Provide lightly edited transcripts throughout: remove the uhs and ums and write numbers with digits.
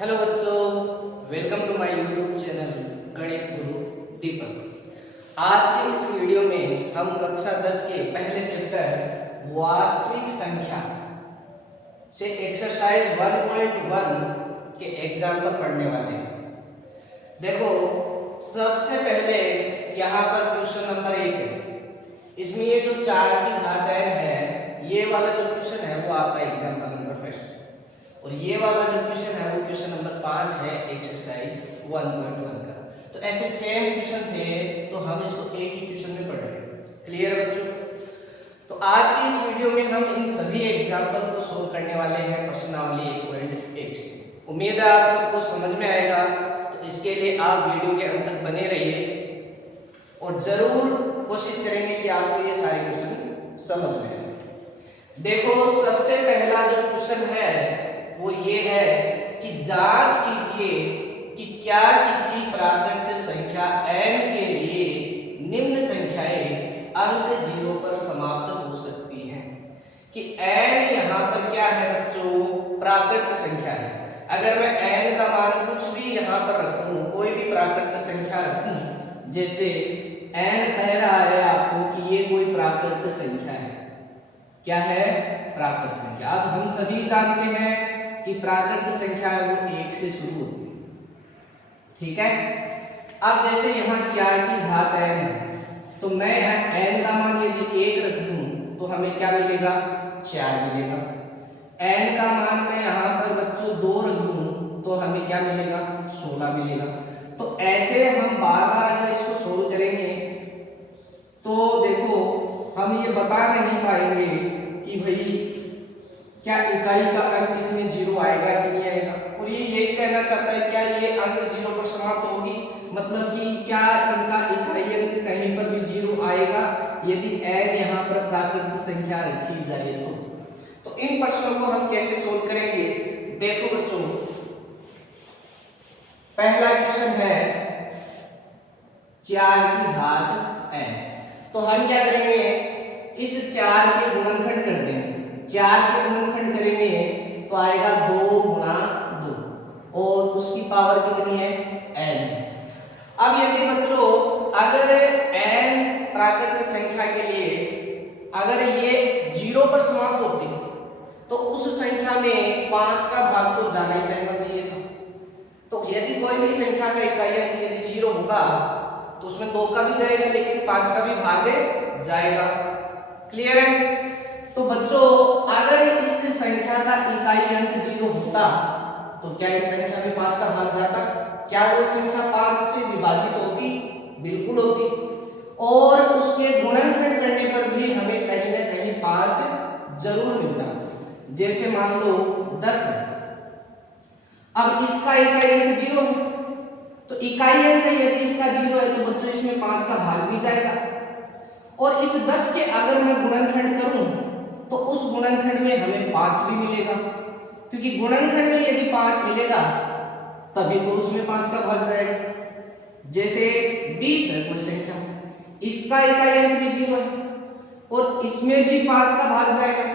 Hello बच्चों, welcome to my YouTube channel Ganit Guru दीपक। आज के इस वीडियो में हम कक्षा 10 के पहले चैप्टर वास्तविक संख्या से एक्सरसाइज 1.1 के एग्जाम्पल पढ़ने वाले हैं। देखो, सबसे पहले यहाँ पर क्वेश्चन नंबर 1 है। इसमें ये जो 4 की घात n है, ये वाला जो क्वेश्चन है वो आपका एग्जाम्पल नंबर फर्स्ट, और ये वाला जो क्वेश्चन है वो क्वेश्चन नंबर 5 है एक्सरसाइज 1.1 का। तो ऐसे सेम क्वेश्चन थे तो हम इसको एक ही क्वेश्चन में पढ़ रहे हैं। क्लियर बच्चों? तो आज की इस वीडियो में हम इन सभी एग्जाम्पल को सोल्व करने वाले हैं प्रश्नावली 1.1 से। उम्मीद है आप सबको समझ में आएगा, तो इसके लिए आप वीडियो के अंत तक बने रहिए और जरूर कोशिश करेंगे कि आपको ये सारे क्वेश्चन समझ में आए। देखो, सबसे पहला जो क्वेश्चन है वो ये है कि जांच कीजिए कि क्या किसी प्राकृत संख्या n के लिए निम्न संख्याएं अंक 0 पर समाप्त हो सकती हैं। कि n यहाँ पर क्या है बच्चों? प्राकृत संख्या है। अगर मैं n का मान कुछ भी यहाँ पर रखूं, कोई भी प्राकृत संख्या रखूं, जैसे n कह रहा है आपको कि ये कोई प्राकृत संख्या है। क्या है? प्राकृत संख्या। अब हम सभी जानते हैं कि प्राकृत संख्या है वो 1 से शुरू होती है। ठीक है। अब जैसे यहाँ 4 की घात n है, तो मैं यहाँ n का मान यदि 1 रख दूं तो हमें क्या मिलेगा? 4 मिलेगा। n का मान मैं यहाँ पर बच्चों 2 रख दूं तो हमें क्या मिलेगा? 16 मिलेगा। तो ऐसे हम बार बार अगर इसको सोल्व करेंगे तो देखो, हम ये बता नहीं पाएंगे कि भाई क्या इकाई का अंक इसमें 0 आएगा कि नहीं आएगा। और ये यही कहना चाहता है, क्या ये अंक 0 पर समाप्त होगी, मतलब कि क्या इनका इकाई अंक कहीं पर भी 0 आएगा यदि n यहाँ पर प्राकृत संख्या रखी जाए तो इन प्रश्नों को हम कैसे सोल्व करेंगे? देखो बच्चों, पहला क्वेश्चन है 4 की घात n। तो हम क्या करेंगे? इस 4 के गुणनखंड कर देंगे। 4 के गुणनखंड करेंगे तो आएगा 2 गुणा 2 और उसकी पावर कितनी है? n। अब यदि बच्चों अगर n प्राकृत संख्या के लिए अगर ये 0 पर समाप्त होती तो उस संख्या में 5 का भाग तो जाना ही चाहिए था। तो यदि कोई भी संख्या का इकाई अंक यदि 0 होगा तो उसमें 2 का भी जाएगा लेकिन 5 का भी भाग जाएगा। क्लियर है? तो बच्चों, अगर इस संख्या का इकाई अंक 0 होता तो क्या इस संख्या में 5 का भाग जाता? क्या वो संख्या 5 से विभाजित होती? बिल्कुल होती। और उसके गुणनखंड करने पर भी हमें कहीं ना कहीं 5 जरूर मिलता। जैसे मान लो 10 है। अब इसका इकाई अंक 0 है, तो इकाई अंक यदि इसका 0 है तो बच्चों इसमें 5 का भाग भी जाएगा। और इस 10 के अगर मैं गुणनखंड करूं तो उस गुणनखंड में हमें 5 भी मिलेगा, क्योंकि गुणनखंड में यदि 5 मिलेगा तभी तो उसमें 5 का भाग जाएगा। जैसे 20 है कोई संख्या, इसका इकाई अंक भी 0 है और इसमें भी 5 का भाग जाएगा।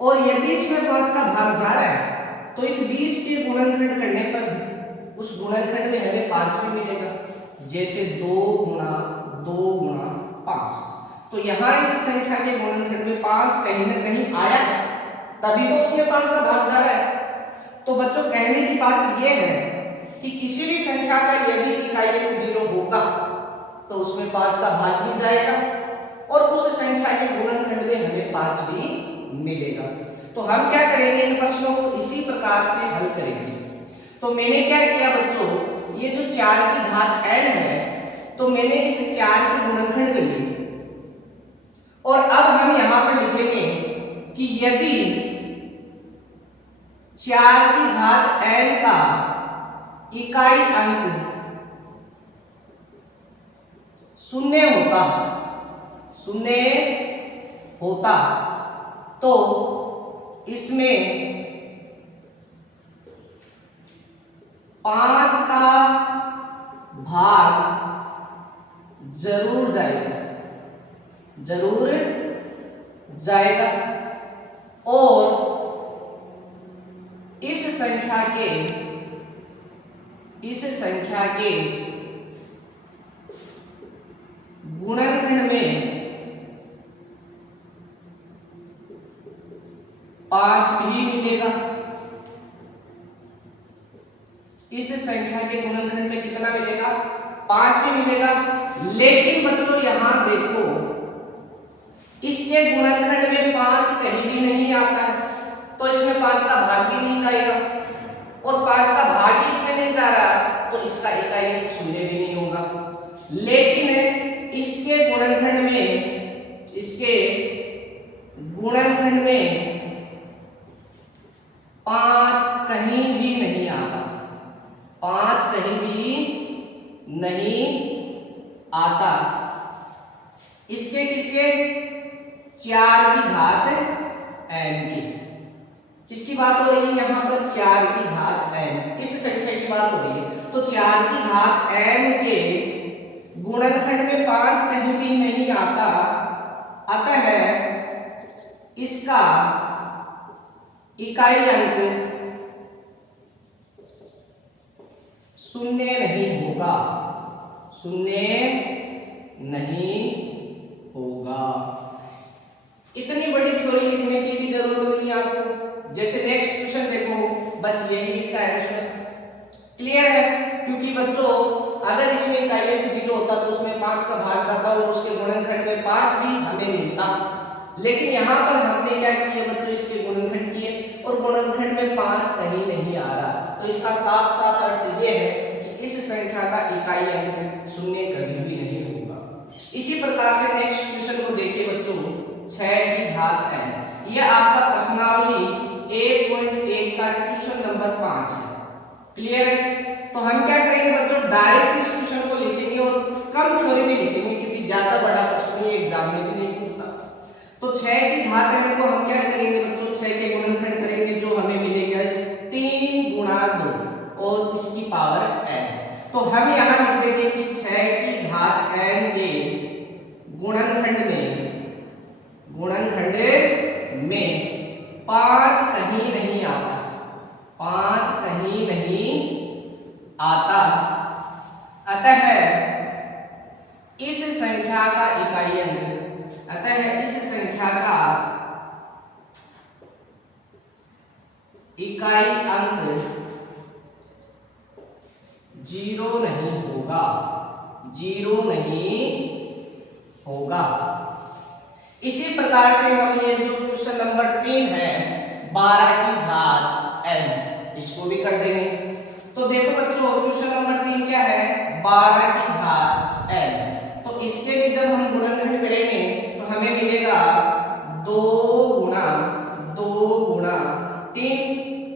और यदि इसमें 5 का भाग जा रहा है तो इस 20 के गुणनखंड करने पर उस गुणनखंड में हमें 5 भी मिलेगा। जैसे 2 गुणा 5। तो यहाँ इस संख्या के गुणनखंड में 5 कहीं ना कहीं आया, तभी तो उसमें 5 का भाग जा रहा है। तो बच्चों, कहने की बात यह है कि किसी भी संख्या का यदि इकाई अंक 0 होगा तो उसमें 5 का भाग भी जाएगा और उस संख्या के गुणनखंड में हमें 5 भी मिलेगा। तो हम क्या करेंगे? इन प्रश्नों को इसी प्रकार से हल करेंगे। तो मैंने क्या किया बच्चों, ये जो 4 की घात n है तो मैंने इस 4 के गुणनखंड कर लिए और अब हम यहां पर लिखेंगे कि यदि 4 की घात n का इकाई अंक 0 होता तो इसमें 5 का भाग जरूर जाएगा और इस संख्या के इस संख्या के गुणनखंड में 5 भी मिलेगा। इस संख्या के गुणनखंड में कितना मिलेगा? 5 भी मिलेगा। लेकिन बच्चों यहां देखो, इसके गुणनखंड में 5 कहीं भी नहीं आता है, तो इसमें 5 का भाग भी नहीं जाएगा, और 5 का भाग ही इसमें नहीं जा रहा, तो इसका इकाई अंक शून्य भी नहीं होगा। लेकिन इसके गुणनखंड में 5 कहीं भी नहीं आता, 5 कहीं भी नहीं आता। इसके किसके? 4 की घात n की। किसकी बात हो रही है यहां पर? 4 की घात n, इस संख्या की बात हो रही है। तो 4 की घात n के गुणनखंड में 5 कहीं भी नहीं आता, अतः इसका इकाई अंक शून्य नहीं होगा, शून्य नहीं होगा। इतनी बड़ी थ्योरी लिखने की भी जरूरत नहीं है आपको। जैसे नेक्स्ट क्वेश्चन देखो, बस यही इसका आंसर क्लियर है। क्योंकि बच्चों अगर इसमें इकाई अंक 0 होता तो उसमें 5 का भाग जाता और उसके गुणनखंड में 5 भी हमें मिलता। लेकिन यहाँ पर हमने क्या किया बच्चों? इसके गुणनखंड किए और गुणनखंड में 5 कहीं नहीं आ रहा। तो इसका साफ साफ अर्थ ये है कि इस संख्या का इकाई अंक शून्य कभी भी नहीं होगा। इसी प्रकार से नेक्स्ट क्वेश्चन को देखिए बच्चों, 6 की घात n। यह आपका प्रश्नावली 1.1 का क्वेश्चन नंबर 5 है। क्लियर है? तो हम क्या करेंगे बच्चों? डायरेक्ट इस क्वेश्चन को लिखेंगे और कम थ्योरी में लिखेंगे, क्योंकि ज्यादा बड़ा प्रश्न ये एग्जाम में भी नहीं पूछता। तो 6 की घात n को हम क्या करेंगे बच्चों? 6 के गुणनखंड करेंगे, जो हमें मिलेगा 3 गुणा 2 और इसकी पावर n। तो हम यहां लिख देंगे कि 6 की घात n के गुणनखंड में 5 कहीं नहीं आता, 5 कहीं नहीं आता। अतः इस संख्या का इकाई अंक, अतः इस संख्या का इकाई अंक 0 नहीं होगा, 0 नहीं होगा। इसी प्रकार से हम ये जो क्वेश्चन नंबर 3 है 12 की घात n, इसको भी कर देंगे। तो देखो बच्चों क्वेश्चन नंबर 3 क्या है? 12 की घात n। तो इसके भी जब हम गुणनखंड करेंगे तो हमें मिलेगा 2 गुणा 3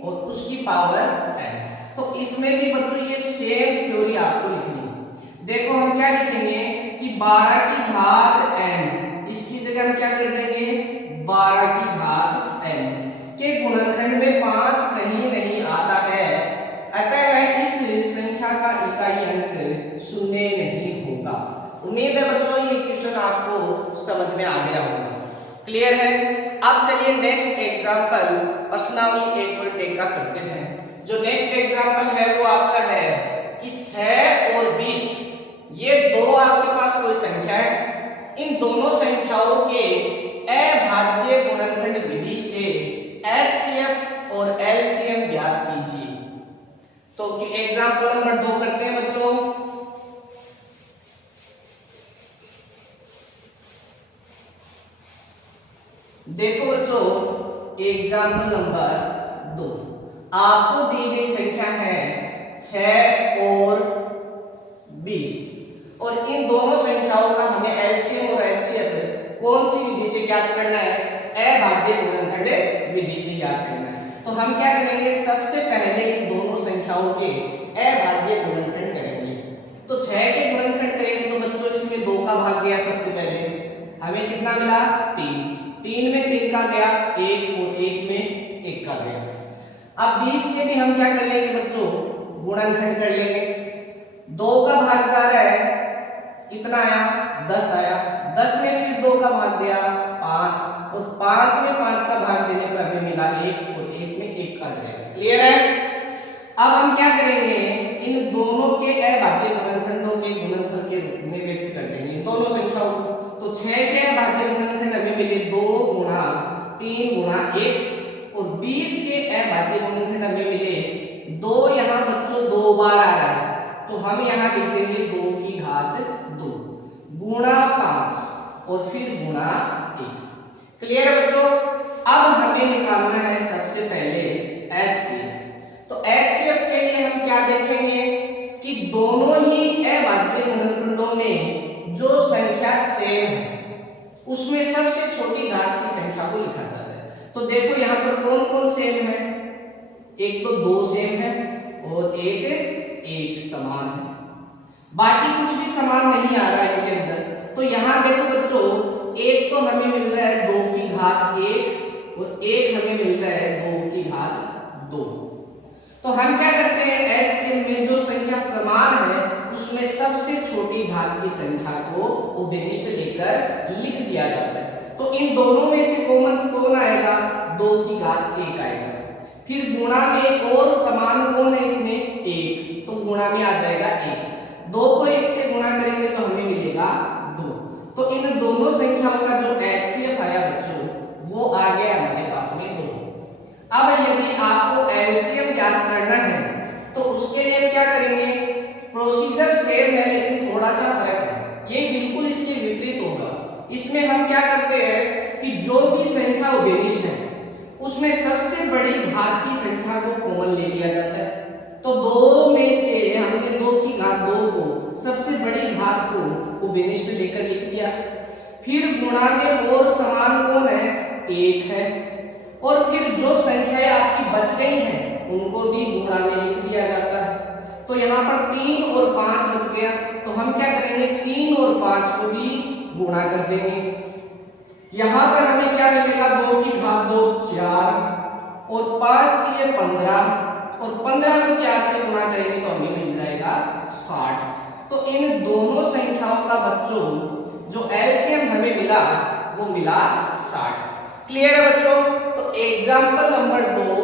और उसकी पावर n। तो इसमें भी बच्चों ये सेम थ्योरी आपको लिखनी है। देखो हम क्या लिखेंगे कि 12 की घात n, इसकी जगह हम क्या कर देंगे? 12 की घात n के गुणनखंड में 5 कहीं नहीं आता है, अतः इस संख्या का इकाई अंक शून्य नहीं होगा। उम्मीद है बच्चों ये क्वेश्चन आपको समझ में आ गया होगा। क्लियर है? अब चलिए नेक्स्ट एग्जांपल प्रश्नावली 1.1 का करते हैं। जो नेक्स्ट एग्जांपल है वो आपका है कि 6 और 20 ये दो आपके पास कोई संख्या है। इन दोनों संख्याओं के अभाज्य गुणनखंड विधि से एचसीएफ और एलसीएम ज्ञात कीजिए। तो एग्जांपल नंबर 2 करते हैं बच्चों। देखो बच्चों एग्जांपल नंबर 2, आपको दी गई संख्या है 6 और 20 और इन दोनों संख्याओं का हमें एलसीएम और एचसीएफ कौन सी विधि से ज्ञात करना है? अभाज्य गुणनखंड विधि से ज्ञात करना है। तो हम क्या करेंगे? सबसे पहले इन दोनों संख्याओं के अभाज्य गुणनखंड करेंगे। तो 6 के गुणनखंड करेंगे तो बच्चों इसमें 2 का भाग गया, सबसे पहले हमें कितना मिला? 3 में 3 का गया 1 और 1 में 1 का गया। अब 20 के भी हम क्या कर लेंगे बच्चों? गुणनखंड कर लेंगे। 2 का भाग जा रहा है, कितना आया? 10 आया। 10 में फिर 2 का भाग गया 5 और 5 में 5 का भाग देने पर हमें मिला 1 और 1 में 1 का जाएगा। क्लियर है? अब हम क्या करेंगे? इन हम यहाँ लिख देंगे 2 की घात 2 गुणा 5 और फिर गुणा 1। क्लियर है बच्चों? अब हमें निकालना है सबसे पहले एचसीएफ। तो एचसीएफ के लिए हम क्या देखेंगे कि दोनों ही अभाज्य गुणनखंडों में जो संख्या सेम है उसमें सबसे छोटी घात की संख्या को लिखा जाता है। तो देखो यहाँ पर कौन कौन सेम है, एक तो 2 सेम है और एक समान है, बाकी कुछ भी समान नहीं आ रहा है इनके अंदर। तो यहाँ देखो बच्चों, एक तो हमें मिल रहा है 2 की घात 1 और एक हमें मिल रहा है 2 की घात 2। तो हम क्या करते हैं, एचसीएफ में जो संख्या समान है उसमें सबसे छोटी घात की संख्या को उभयनिष्ठ लेकर लिख दिया जाता है। तो इन दोनों में से कॉमन कौन आएगा, 2 की घात 1 आएगा। फिर गुणा में और समान कौन है इसमें, 1, तो गुणा में आ जाएगा 1। 2 को 1 से गुणा करेंगे तो हमें मिलेगा 2। तो इन दोनों संख्याओं का जो एचसीएफ आया बच्चों वो आ गया हमारे पास में 2। अब यदि आपको एलसीएम ज्ञात करना है तो उसके लिए क्या करेंगे, प्रोसीजर सेम है लेकिन थोड़ा सा फर्क है, ये बिल्कुल इसके विपरीत होगा। इसमें हम क्या करते हैं कि जो भी संख्या उभयनिष्ठ है उसमें सबसे बड़ी घात की संख्या को कॉमन ले लिया जाता है। तो 2 में से हमने 2 की घात 2 को सबसे बड़ी घात को उभयनिष्ठ लेकर लिख दिया। फिर गुणा में और समान कौन है, 1 है। और फिर जो संख्याएं आपकी बच गई हैं उनको भी गुणा में लिख दिया जाता है। तो यहाँ पर 3 और 5 बच गया, तो हम क्या करेंगे, 3 और 5 को भी गुणा कर देंगे। यहाँ पर हमें क्या मिलेगा, 2 की घात 2 4 और 5 दिए 15 और 15 को 4 से गुणा करेंगे तो हमें मिल जाएगा 60। तो इन दोनों संख्याओं का बच्चों जो एलसीएम हमें मिला वो मिला 60। क्लियर है बच्चों? तो एग्जाम्पल नंबर 2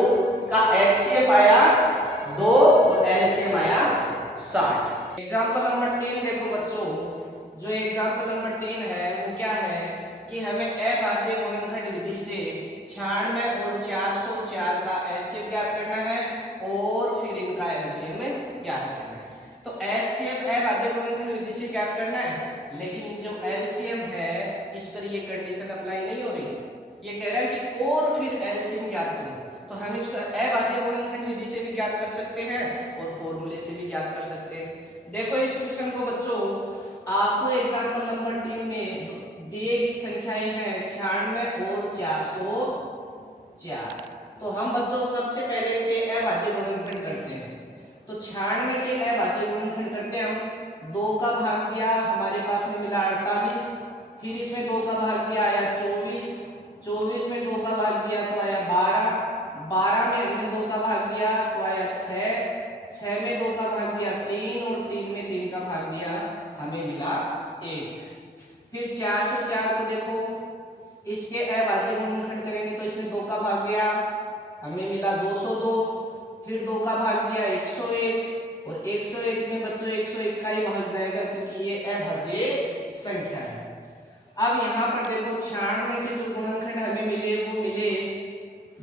का एचसीएफ आया 2 और एलसीएम आया 60। एग्जाम्पल नंबर 3 देखो बच्चों, जो एग्जाम्पल नंबर 3 है वो क्या है कि हमें अभाज्य गुणनखंड विधि से 96 और 404 का एचसीएफ ज्ञात करना है और फिर इनका एलसीएम ज्ञात करना है। तो एचसीएफ अभाज्य गुणनखंड विधि से ज्ञात करना है, लेकिन जो एलसीएम है इस पर ये कंडीशन अप्लाई नहीं हो रही। ये कह रहा है कि और फिर एलसीएम ज्ञात करो। तो हम इसको अभाज्य गुणनखंड विधि से भी ज्ञात कर सकते हैं और फॉर्मूले से भी ज्ञात कर सकते हैं। देखो इस क्वेश्चन को बच्चों, आपको एग्जाम्पल नंबर 3 में दिए गई संख्याएं हैं 96 और 404। तो हम बच्चों सबसे पहले इनके अभाज्य गुणनखंड करते हैं। तो 96 के अभाज्य गुणनखंड करते हैं हम, 2 का भाग दिया हमारे पास में मिला 48, फिर इसमें 2 का भाग दिया आया 24, 24 में 2 का भाग दिया तो आया 12, 12 में हमने 2 का भाग दिया तो आया 6, 6 में 2 का भाग दिया 3 और 3 में 3 का भाग दिया हमें मिला 1। फिर 404 को देखो, इसके अभाज्य गुणनखंड करेंगे तो इसमें 2 का भाग दिया हमें मिला 202, फिर 2 का भाग दिया 101 और 101 में बच्चों 101 का ही भाग जाएगा क्योंकि ये अभाज्य संख्या है। अब यहाँ पर देखो 96 के जो गुणनखंड हमें मिले वो मिले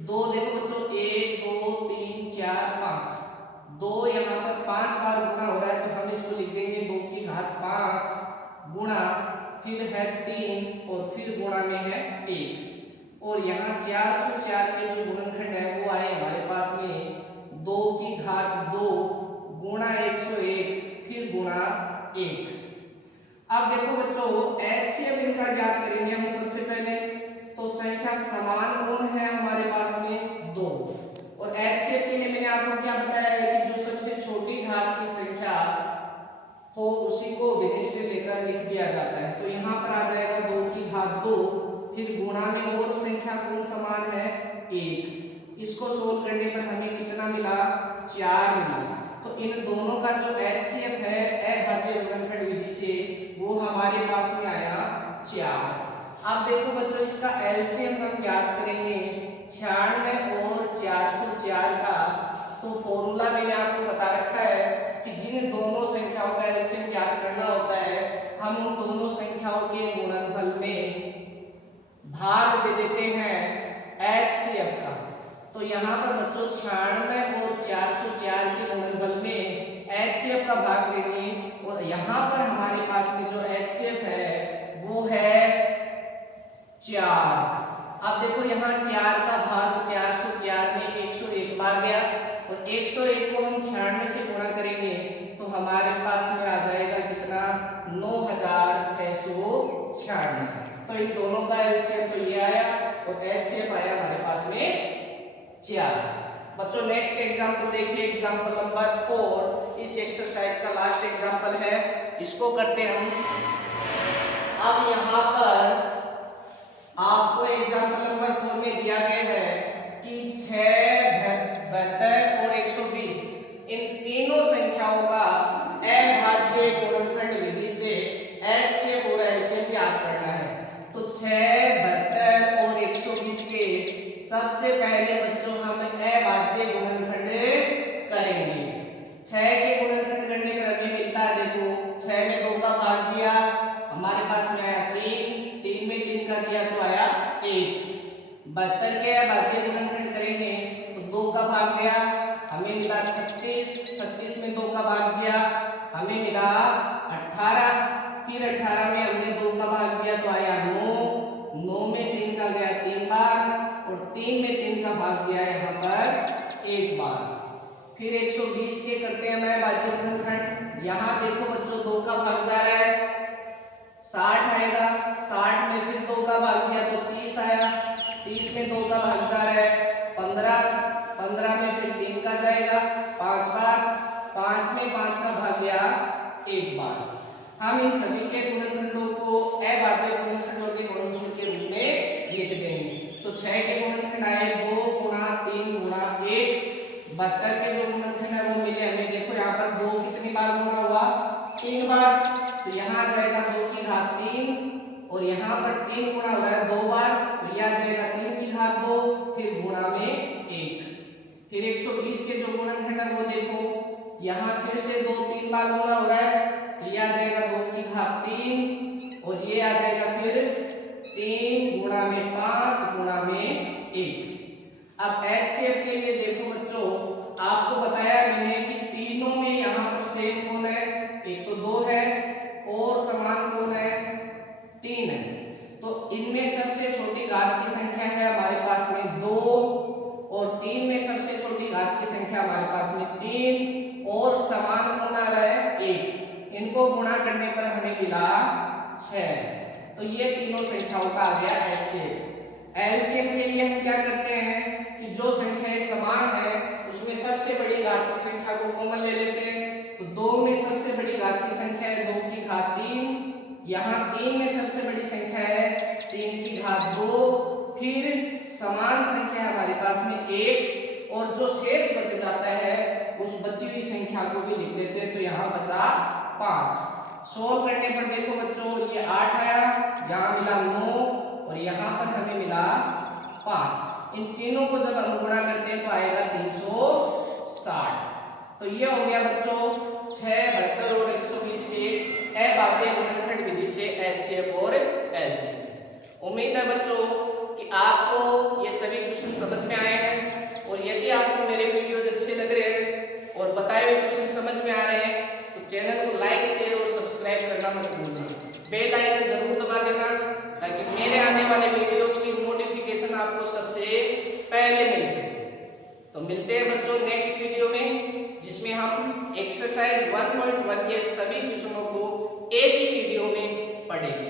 2, देखो बच्चों 1 2 3 4 5, 2 यहाँ पर 5 बार गुणा हो रहा है तो हम इसको लिख देंगे 2 की घात 5 गुणा, फिर है 3 और फिर गुणा में है 1। और यहाँ 404 के जो गुणनखंड है वो आए हमारे पास में 2 की घात 2 गुणा 101 फिर गुणा 1। अब देखो बच्चों एचसीएफ इनका ज्ञात करेंगे हम सबसे पहले। तो संख्या समान कौन है हमारे पास में 2, और एचसीएफ के लिए मैंने आपको क्या बताया है कि जो सबसे छोटी घात की संख्या हो उसी को विशिष्ट लेकर लिख दिया जाता है। तो यहाँ पर आ जाएगा 2 की घात 2 फिर गुणा में और संख्या कौन समान है 1। इसको सोल्व करने पर हमें कितना मिला 4 मिला। तो इन दोनों का जो एचसीएफ है अभाज्य गुणनखंड विधि से वो हमारे पास में आया 4। अब देखो बच्चों इसका एलसीएम हम ज्ञात करेंगे 96 और 404 का। तो फॉर्मूला मैंने आपको बता रखा है कि जिन दोनों संख्याओं का एलसीएम ज्ञात करना होता है हम उन दोनों संख्याओं के गुणनफल में भाग दे देते हैं एचसीएफ का। तो यहाँ पर बच्चों 96 और 404 के गुणनफल में एचसीएफ का भाग देंगे और यहाँ पर हमारे पास में जो HCF है वो है 4। अब देखो यहाँ 4 का भाग 404 में 101 बार गया और 101 को हम 96 से गुणा करेंगे तो हमारे पास में आ जाएगा कितना 9696। तो इन दोनों का एलसीएम तो ये आया और एचसीएफ आया हमारे पास में 4। बच्चों नेक्स्ट एग्जांपल देखिए, एग्जांपल नंबर 4। इस एक्सरसाइज का लास्ट एग्जांपल है, इसको करते हैं हम। अब यहाँ पर आपको एग्जांपल नंबर 4 में दिया गया है कि 6, 72 और 120 इन तीनों संख्याओं का अभाज्य गुणनखंड विधि से एचसीएफ और एलसीएम ज्ञात करना है। तो 6, 72 और 120 के सबसे पहले बच्चों हम अभाज्य गुणनखंड करेंगे। 6 के गुणनखंड करने पर हमें मिलता है, देखो 6 में 2 का भाग दिया हमारे पास में आया 3, 3 में 3 का दिया तो आया 1। 72 के अभाज्य गुणनखंड करेंगे तो 2 का भाग गया हमें मिला 36, 36 में 2 का भाग दिया हमें मिला 18, फिर 18 में हमने 2 का भाग दिया तो आया 9, 9 में 3 का गया 3 बार और 3 में 3 का भाग दिया यहाँ पर 1 बार। फिर 120 के करते हैं मैं अभाज्य गुणनखंड। यहाँ देखो बच्चों 2 का भाग जा रहा है 60 आएगा, 60 में फिर 2 का भाग दिया तो 30 आया, 30 में 2 का भाग जा रहा है 15, 15 में फिर 3 का जाएगा 5 बार, 5 में 5 का भाग गया 1 बार। हम इन सभी के गुणनखंडों को अभाज्य गुणनखंडों के गुणनखंड के रूप में लिख देंगे। तो 6 के गुणनखंड आए 2 गुणा 3 गुणा 1। 72 के जो गुणनखंड है वो मिले हमें, देखो यहाँ पर 2 कितनी बार गुणा हुआ 3 बार, तो यहाँ आ जाएगा 2 की घात 3 और यहाँ पर 3 गुणा हो रहा है 2 बार तो यह आ जाएगा 3 की घात 2 फिर गुणा में 1। फिर 120 के जो गुणनखंड है वो देखो यहाँ फिर से 2 3 बार गुणा हो रहा है तो यह आ जाएगा 2 की घात 3 और ये आ जाएगा फिर 3 गुणा में 5 गुणा में 1। अब एचसीएफ के लिए देखो बच्चों आपको बताया मैंने कि तीनों में यहाँ पर सेम कौन है, एक तो 2 है और समान कौन है 3 है। तो इनमें सबसे छोटी घात की संख्या है हमारे पास में 2 और 3 में सबसे छोटी घात की संख्या हमारे पास में 3 और समान कौन आ रहा है 1। इनको गुणा करने पर हमें मिला 6। तो ये तीनों संख्याओं का आ गया एचसीएफ। एलसीएम के लिए हम क्या करते हैं कि जो संख्याएं समान है उसमें सबसे बड़ी घात की संख्या को कॉमन ले लेते हैं। तो 2 में सबसे बड़ी घात की संख्या है 2 की घात 3, यहाँ 3 में सबसे बड़ी संख्या है 3 की घात 2, फिर समान संख्या हमारे पास में 1 और जो शेष बच जाता है उस बची हुई संख्या को भी लिख देते हैं। तो यहाँ बचा 5। सोल्व करने पर देखो बच्चों ये 8 आया, यहाँ मिला 9 और यहाँ पर हमें मिला 5। इन तीनों को जब हम गुणा करते हैं तो आएगा 360। तो ये हो गया बच्चों 6, 72 और 120 के अभाज्य गुणनखंड विधि से एचसीएफ और एलसीएम। उम्मीद है बच्चों कि आपको ये सभी क्वेश्चन समझ में आए हैं और यदि आपको मेरे वीडियोज अच्छे लग रहे हैं और बताए हुए क्वेश्चन समझ में आ रहे हैं तो चैनल को लाइक शेयर और सब्सक्राइब करना मत भूलना। बेल आइकन जरूर दबा देना ताकि मेरे आने वाले वीडियोज की नोटिफिकेशन आपको सबसे पहले मिल सके। तो मिलते हैं बच्चों नेक्स्ट वीडियो में जिसमें हम एक्सरसाइज 1.1 के सभी क्वेश्चनों को एक ही वीडियो में पढ़ेंगे।